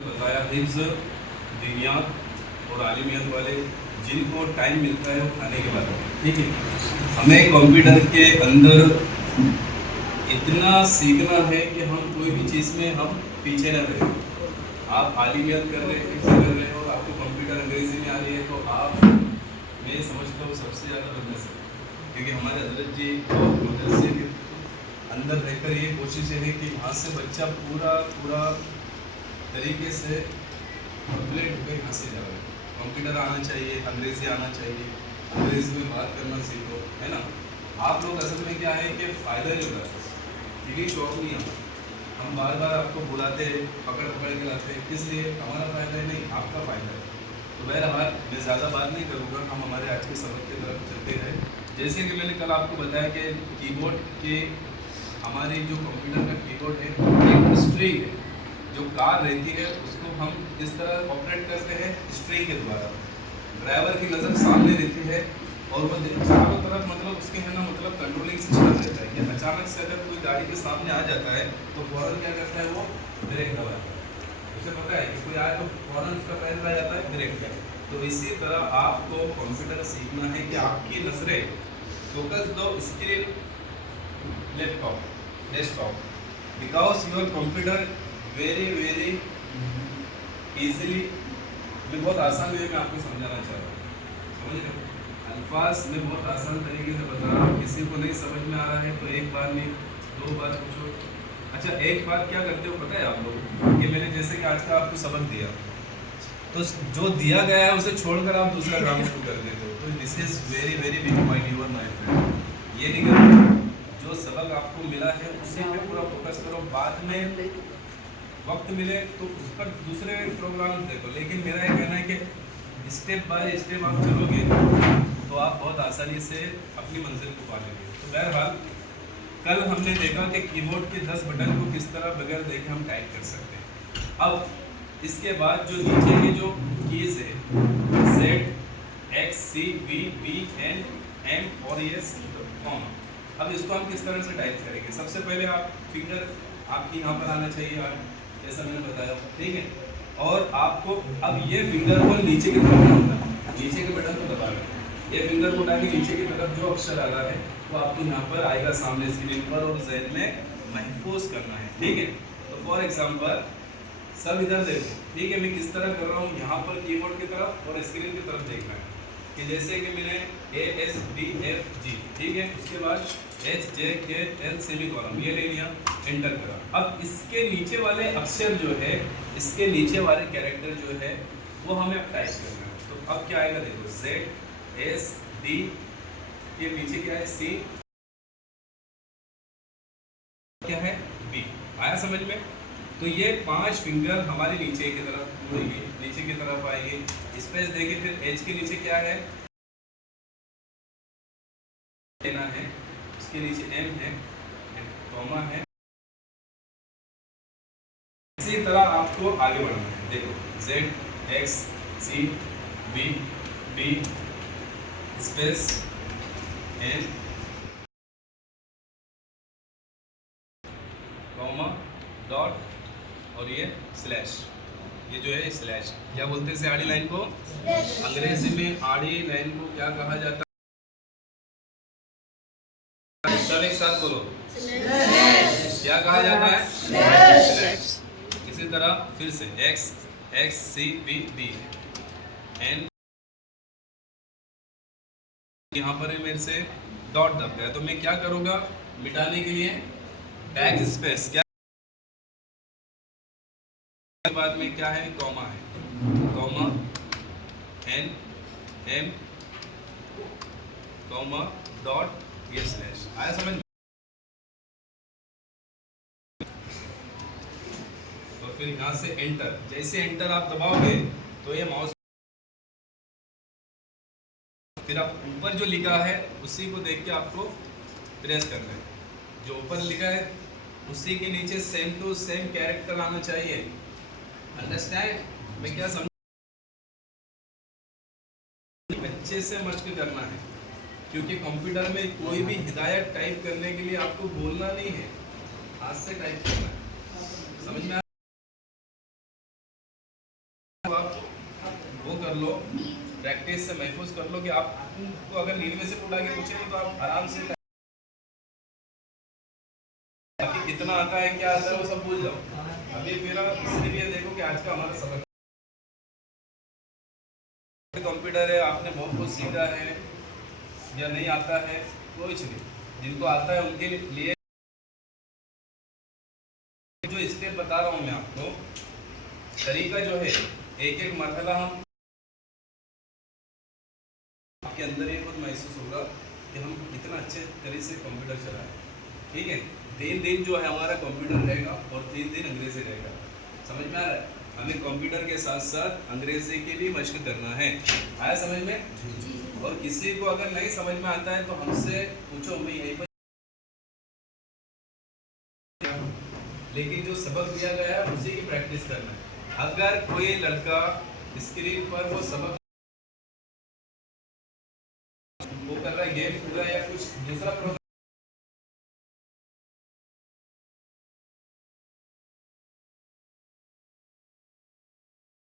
बताया हिफ्ज़, दीनियात और आलिमियत वाले जिनको टाइम मिलता है वो खाने के बाद, ठीक है। हमें कंप्यूटर के अंदर इतना सीखना है कि हम कोई भी चीज़ में हम पीछे न रहें। आप आलिमियत कर रहे हैं, हिफ्ज़ कर रहे हैं और आपको कंप्यूटर अंग्रेज़ी में आ रही है तो आप, मैं समझता हूँ सबसे ज़्यादा बिजनेस है, क्योंकि हमारे हजरत जी और मदरसे के अंदर रहकर ये कोशिश है कि वहाँ से बच्चा पूरा तरीके से अपग्रेड होकर यहाँ से जा रहा है। कंप्यूटर आना चाहिए, अंग्रेज़ी आना चाहिए, अंग्रेज़ी में बात करना सीखो, है ना। आप लोग असल में क्या है कि फ़ायदा जो है यही शौक नहीं है, हम बार बार आपको बुलाते हैं, पकड़ के लाते हैं, किस लिए? हमारा फ़ायदा है नहीं, आपका फ़ायदा है। तो बहरहाल मैं ज़्यादा बात नहीं करूँगा, हम हमारे आज के सबक की तरफ चलते हैं। जैसे कि मैंने कल आपको बताया कि कीबोर्ड के, हमारे जो कंप्यूटर का कीबोर्ड है एक स्ट्रिंग है, जो कार रहती है उसको हम इस तरह ऑपरेट करते हैं स्ट्रिंग के द्वारा। ड्राइवर की नज़र सामने रहती है और वो चारों तरफ मतलब उसके है ना मतलब कंट्रोलिंग सिस्टम रहता है कि अचानक से अगर कोई गाड़ी के सामने आ जाता है तो फ़ौरन क्या करता है, वो ब्रेक दबाता है। उसे पता है कि कोई आए तो फ़ौरन उसका पैर आ जाता है ब्रेक का। तो इसी तरह आपको कंप्यूटर सीखना है कि आपकी नज़रें फोकस दो screen laptop desktop, because your computer very easily, मैं बहुत आसान वे में आपको समझाना चाह रहा हूँ, समझ रहे हो। अल्फाज में बहुत आसान तरीके से बता रहा हूँ, किसी को नहीं समझ में आ रहा है तो एक बार नहीं दो बार पूछो। अच्छा, एक बात क्या करते हो पता है आप लोग, कि मैंने जैसे कि आज का आपको सबक दिया तो जो दिया गया है उसे छोड़कर आप दूसरा काम शुरू कर देते हो, तो this is very big point your my friend. ये नहीं करना, जो सबक आपको मिला है उसी पे पूरा फोकस करो, बाद में वक्त मिले तो उस पर दूसरे प्रोग्राम देखो। लेकिन मेरा ये कहना है कि स्टेप बाय स्टेप आप चलोगे तो आप बहुत आसानी से अपनी मंजिल को पा लेंगे। तो बहरहाल कल हमने देखा कि कीबोर्ड के 10 बटन को किस तरह बगैर देखे हम टाइप कर सकते हैं। अब इसके बाद जो नीचे के जो कीज़ है Z, X, C, V, B, N, M और S कॉमा, अब इसको हम किस तरह से टाइप करेंगे। सबसे पहले आप फिंगर आपकी यहाँ पर आना चाहिए, आप जैसा मैंने बताया, ठीक है। और आपको अब ये फिंगर को नीचे की तरफ होता है, नीचे के बटन को दबाना है, ये फिंगर को उठा के नीचे की तरफ जो अक्षर आ रहा है वो आपको यहाँ पर आएगा सामने स्क्रीन पर और ज़हन में महफूज करना है, ठीक है। तो फॉर एग्जांपल सब इधर देखो, ठीक है, मैं किस तरह कर रहा हूँ, यहाँ पर कीबोर्ड की तरफ और स्क्रीन की तरफ देखना है कि जैसे कि मैंने ASDFG, ठीक है, उसके बाद HJKL सेमीकोलन ये ले लिया, एंटर करा। अब इसके नीचे वाले अक्षर जो है, इसके नीचे वाले कैरेक्टर जो है वो हमें अब टाइप करना है। तो अब क्या आएगा देखो, ZSD, ये नीचे क्या है C, क्या है B, आया समझ में। तो ये 5 फिंगर हमारे नीचे की तरफ मुड़ेंगे, नीचे की तरफ आएंगे, स्पेस देंगे, फिर H के नीचे क्या है लेना है, उसके नीचे M है, कॉमा है। इसी तरह आपको आगे बढ़ना है, देखो Z, X, C, B, B, space N, comma, dot और ये स्लैश, ये जो है स्लैश, क्या बोलते हैं इसे, आड़ी लाइन को अंग्रेजी में आड़ी लाइन को क्या कहा जाता है, सब एक साथ बोलो, क्या कहा जाता है, स्लैश। इसी तरह फिर से X, X, C, B, D, N, यहाँ पर है मेरे से डॉट दब गया, तो मैं क्या करूँगा मिटाने के लिए, बैक स्पेस, क्या बाद में क्या है, कॉमा है, comma N, M, comma, dot, ये स्लैश, आया समझ में। तो फिर यहाँ से एंटर, जैसे एंटर आप दबाओगे तो ये माउस, फिर आप ऊपर जो लिखा है उसी को देख के आपको प्रेस करना है, जो ऊपर लिखा है उसी के नीचे सेम टू सेम कैरेक्टर आना चाहिए, अंडरस्टैंड। मैं क्या समझ, अच्छे से मशक करना है, क्योंकि कंप्यूटर में कोई भी हिदायत टाइप करने के लिए आपको बोलना नहीं है, हाथ से टाइप करना है, समझ में कर लो, प्रैक्टिस से महफूज कर लो कि आपको अगर नींद में से उठा के पूछेंगे तो आप आराम से बाकी कितना आता है क्या आता है वो सब भूल जाओ। अभी फिर सिर्फ ये देखो कि आज का हमारा सबक कंप्यूटर है, आपने बहुत कुछ सीखा है या नहीं आता है कोई नहीं, जिनको आता है उनके लिए जो स्टेप बता रहा हूँ मैं आपको, तरीका जो है एक एक मरहला हम आपके अंदर ये खुद महसूस होगा कि हम कितना अच्छे तरीके से कंप्यूटर चलाएं। ठीक है, 3 दिन जो है हमारा कंप्यूटर रहेगा और 3 दिन अंग्रेजी रहेगा। समझ में आ रहा है? हमें कंप्यूटर के साथ साथ अंग्रेजी के भी मशक करना है। आया समझ में? और किसी को अगर नहीं समझ में आता है तो हमसे पूछो, मैं यहीं पर, लेकिन जो सबक दिया गया है उसी की प्रैक्टिस करना है। अगर कोई लड़का स्क्रीन पर वो सबक वो कर रहा है, गेम पूरा या कुछ दूसरा प्रोग्राम